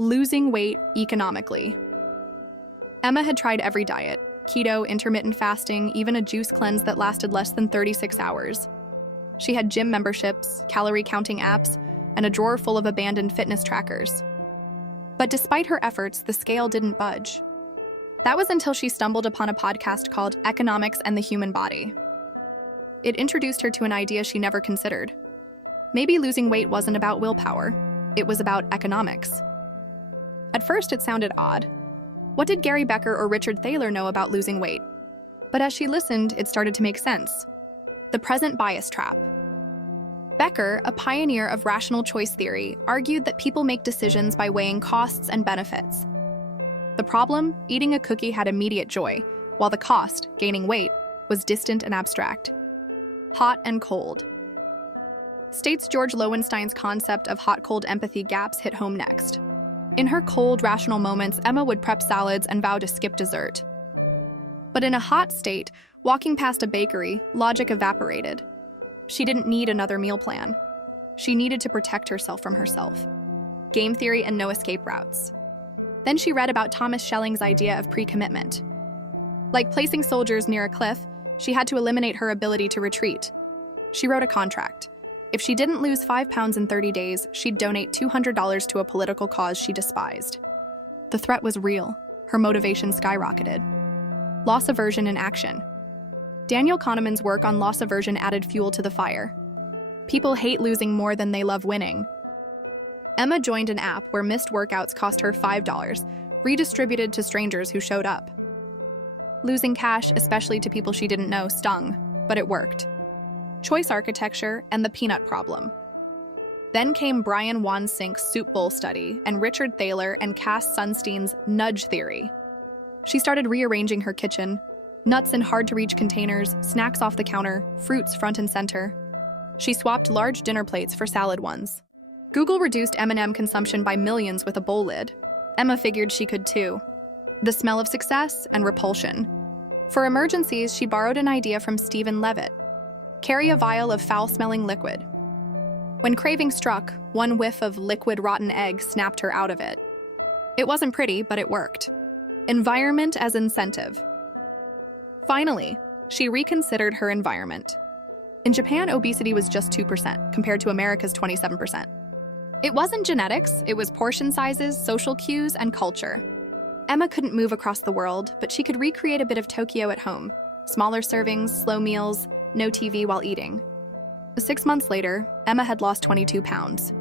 Losing weight economically. Emma had tried every diet: keto, intermittent fasting, even a juice cleanse that lasted less than 36 hours. She had gym memberships, calorie-counting apps, and a drawer full of abandoned fitness trackers. But despite her efforts, the scale didn't budge. That was until she stumbled upon a podcast called Economics and the Human Body. It introduced her to an idea she never considered. Maybe losing weight wasn't about willpower, it was about economics. At first, it sounded odd. What did Gary Becker or Richard Thaler know about losing weight? But as she listened, it started to make sense. The present bias trap. Becker, a pioneer of rational choice theory, argued that people make decisions by weighing costs and benefits. The problem? Eating a cookie had immediate joy, while the cost, gaining weight, was distant and abstract. Hot and cold. States George Lowenstein's concept of hot-cold empathy gaps hit home next. In her cold, rational moments, Emma would prep salads and vow to skip dessert. But in a hot state, walking past a bakery, logic evaporated. She didn't need another meal plan. She needed to protect herself from herself. Game theory and no escape routes. Then she read about Thomas Schelling's idea of pre-commitment. Like placing soldiers near a cliff, she had to eliminate her ability to retreat. She wrote a contract. If she didn't lose 5 pounds in 30 days, she'd donate $200 to a political cause she despised. The threat was real. Her motivation skyrocketed. Loss aversion in action. Daniel Kahneman's work on loss aversion added fuel to the fire. People hate losing more than they love winning. Emma joined an app where missed workouts cost her $5, redistributed to strangers who showed up. Losing cash, especially to people she didn't know, stung, but it worked. Choice architecture and the peanut problem. Then came Brian Wansink's soup bowl study and Richard Thaler and Cass Sunstein's nudge theory. She started rearranging her kitchen, nuts in hard-to-reach containers, snacks off the counter, fruits front and center. She swapped large dinner plates for salad ones. Google reduced M&M consumption by millions with a bowl lid. Emma figured she could too. The smell of success and repulsion. For emergencies, she borrowed an idea from Stephen Levitt. Carry a vial of foul-smelling liquid. When craving struck, one whiff of liquid rotten egg snapped her out of it. It wasn't pretty, but it worked. Environment as incentive. Finally, she reconsidered her environment. In Japan, obesity was just 2%, compared to America's 27%. It wasn't genetics, it was portion sizes, social cues, and culture. Emma couldn't move across the world, but she could recreate a bit of Tokyo at home. Smaller servings, slow meals, no TV while eating. 6 months later, Emma had lost 22 pounds.